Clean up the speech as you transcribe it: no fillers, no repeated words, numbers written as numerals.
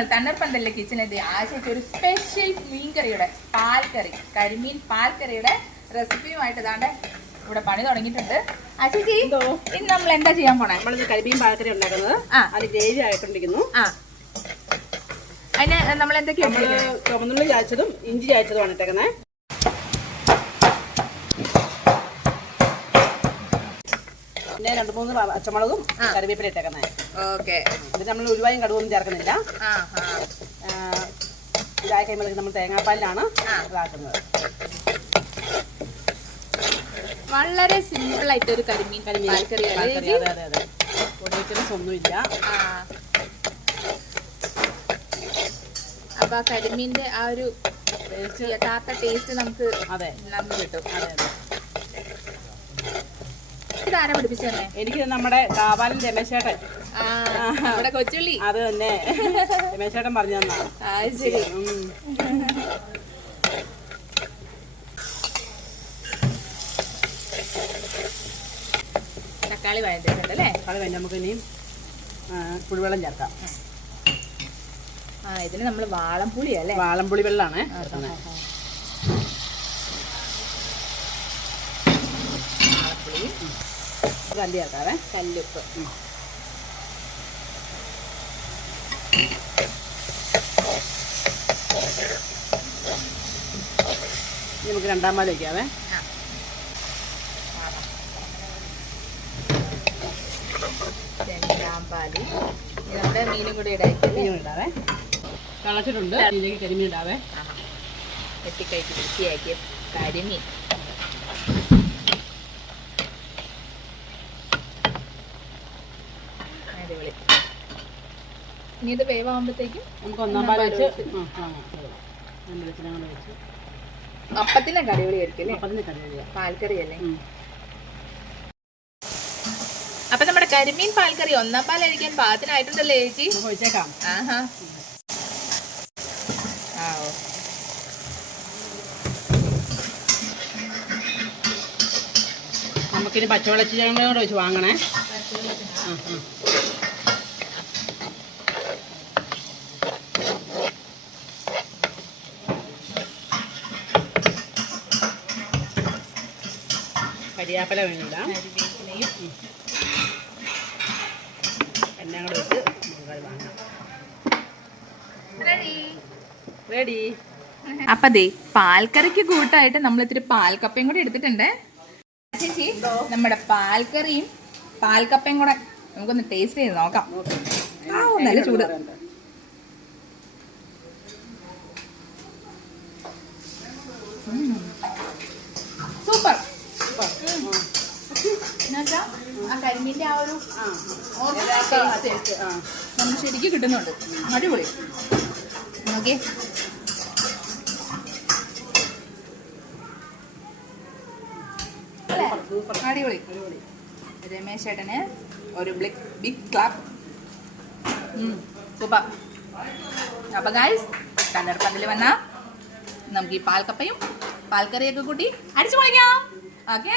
നമ്മൾ തണ്ണീർപ്പന്തലിലെ കിച്ചണിൽ ആശിച്ച ഒരു സ്പെഷ്യൽ മീൻകറിയുടെ പാൽക്കറി, കരിമീൻ പാൽക്കറിയുടെ റെസിപ്പിയുമായിട്ട് ഇതാണ്ട് ഇവിടെ പണി തുടങ്ങിയിട്ടുണ്ട്. ആശിച്ചി, ഇന്ന് നമ്മൾ എന്താ ചെയ്യാൻ പോണേ? നമ്മൾ കരിമീൻ പാൽക്കറി ഉണ്ടാക്കുന്നത്. അത് ഗ്രേവി ആയിക്കൊണ്ടിരിക്കുന്നു. അതിന് നമ്മൾ എന്തൊക്കെയാണ്? ചുവന്നുള്ളി ചായച്ചതും ഇഞ്ചി ചായച്ചതുമാണ് ഇട്ടേക്കുന്നത്. പിന്നെ 2-3 പച്ചമുളകും കറിവേപ്പില ഇട്ടേക്കുന്നത്. ഓക്കെ. ഇത് നമ്മൾ ഉലുവായും കടുവൊന്നും ചേർക്കുന്നില്ല. ചായ കഴിയുമ്പോഴേക്ക് നമ്മൾ തേങ്ങാപ്പാലിലാണ് ഇതാക്കുന്നത്. വളരെ സിമ്പിൾ ആയിട്ട് ഒരു കരിമീൻ പാൽക്കറി. അതെ അതെ അതെ. പൊടിയേറ്റംസ് ഒന്നുമില്ല. അപ്പൊ ആ കരിമീന്റെ ആ ഒരു യഥാർത്ഥ ടേസ്റ്റ് നമുക്ക് കിട്ടും. അതെ അതെ. ഇതാരാ പഠിപ്പിച്ചു തന്നെ? എനിക്ക് നമ്മുടെ കാവാലൻ രമേശേട്ടൻ, നമ്മുടെ കൊച്ചുള്ളി, അത് തന്നെ രമേശേട്ടൻ പറഞ്ഞു തന്നാണ്. ശരി. തക്കാളി വഴറ്റിട്ടുണ്ട് അല്ലേ? തക്കാളി വഴറ്റി നമുക്ക് ഇനിയും പുളിവെള്ളം ചേർക്കാം. ഇതിന് നമ്മൾ വാളംപുളി അല്ലേ? വാളംപുളി വെള്ളമാണ്. വാളംപുളി, കല്ല് ചേർക്കാവേ. കല്ലുപ്പ്. നമുക്ക് 2-ാം പാൽ വയ്ക്കാവേ. പാല് നമ്മുടെ മീനും കൂടി ഇടാവേ. തിളച്ചിട്ടുണ്ട്. ഇതിലേക്ക് കരിമീൻ ഇടാവേ. വെട്ടിക്കഴിച്ച് വൃത്തിയാക്കിയ കരിമീൻ. അടിപൊളി. ഇനി ഇത് വേവാകുമ്പോഴത്തേക്കും നമുക്ക് 1-ാം പാൽ വെച്ച് അപ്പത്തിനൊക്കെ അടിപൊളിയായിരിക്കും അല്ലേ? അപ്പത്തിനൊക്കെ അടിപൊളിയാ. പാൽക്കറി അല്ലേ? അപ്പൊ നമ്മുടെ കരിമീൻ പാൽക്കറി 1-ാം പാൽ കഴിക്കാൻ പാകത്തിനായിട്ടുണ്ടല്ലേ ചേച്ചി? ഒഴിച്ചേക്കാം. നമുക്കിനി പച്ചവെള്ളച്ചീരയും കൂടെ വെച്ച് വാങ്ങണേ. കരിയാപ്പല വേണില്ല. എല്ലാം കൂടെ വെച്ച് നമുക്ക് വാങ്ങാം. റെഡി. അപ്പൊ ദേ പാൽക്കറിക്ക് കൂട്ടായിട്ട് നമ്മൾ ഇത്തിരി പാൽക്കപ്പയും കൂടി എടുത്തിട്ടുണ്ട്. ചേച്ചി, നമ്മുടെ പാൽക്കറിയും പാൽക്കപ്പയും കൂടെ നമുക്കൊന്ന് ടേസ്റ്റ് ചെയ്ത് നോക്കാം. നല്ല ചൂട്. സൂപ്പർ. ആ കരിമീന്റെ ആ ഒരു നമുക്ക് ശരിക്കും കിട്ടുന്നുണ്ട്. അടിപൊളി. ഓക്കെ, അടിപൊളി. രമേശ് ചേട്ടന് ഒരു ബിഗ് ക്ലാപ്പ്. സൂപ്പർ. അപ്പൊ ഗൈസ്, തണ്ണീർപ്പന്തലിൽ വന്നാ നമുക്ക് ഈ പാൽക്കപ്പയും പാൽക്കറിയൊക്കെ കൂട്ടി അടിച്ചു പൊളിക്കാം. ഓക്കെ.